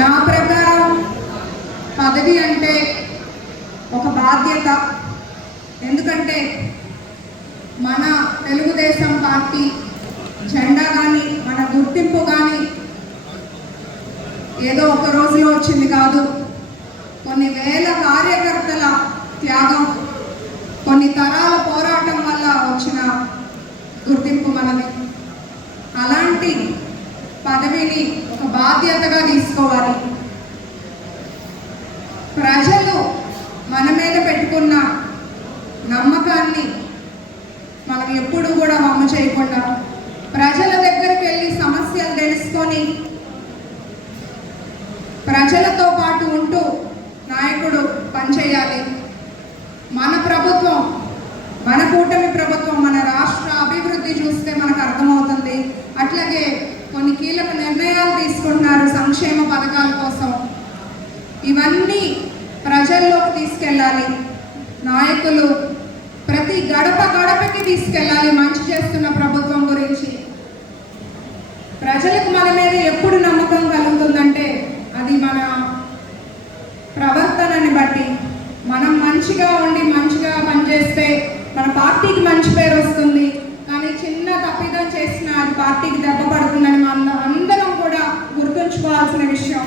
నా ప్రకారం పదవి అంటే ఒక బాధ్యత. ఎందుకంటే మన తెలుగుదేశం పార్టీ జెండా కానీ మన గుర్తింపు కానీ ఏదో ఒక రోజులో వచ్చింది కాదు. కొన్ని వేల కార్యకర్తల త్యాగం, కొన్ని తరాల పోరాటం వల్ల వచ్చిన గుర్తింపు మనది. అలాంటి పదవిని ఒక బాధ్యతగా తీసుకోవాలి. ప్రజలు మన మీద పెట్టుకున్న నమ్మకాన్ని మనం ఎప్పుడు కూడా వమ్ము చేయకుండా ప్రజల దగ్గరికి వెళ్ళి సమస్యలు తెలుసుకొని ప్రజలతో పాటు ఉంటూ నాయకుడు పనిచేయాలి. మన ప్రభుత్వం, మన కూటమి ప్రభుత్వం, మన రాష్ట్ర అభివృద్ధి చూస్తే మనకు అర్థమవుతుంది. అట్లాగే కొన్ని కీలక నిర్ణయాలు తీసుకుంటున్నారు సంక్షేమ పథకాల కోసం. ఇవన్నీ ప్రజల్లోకి తీసుకెళ్ళాలి. నాయకులు ప్రతి గడప గడపకి తీసుకెళ్ళాలి మంచి చేస్తున్న ప్రభుత్వం గురించి. ప్రజలకు మన మీద ఎప్పుడు నమ్మకం కలుగుతుందంటే అది మన ప్రవర్తనని బట్టి. మనం మంచిగా ఉండి మంచిగా పనిచేస్తే మన పార్టీకి మంచి పేరు వస్తుంది. కానీ చిన్న తప్పిదం చేసిన అది పార్టీకి దెబ్బ పడుతుందని మనం అందరం కూడా గుర్తుంచుకోవాల్సిన విషయం.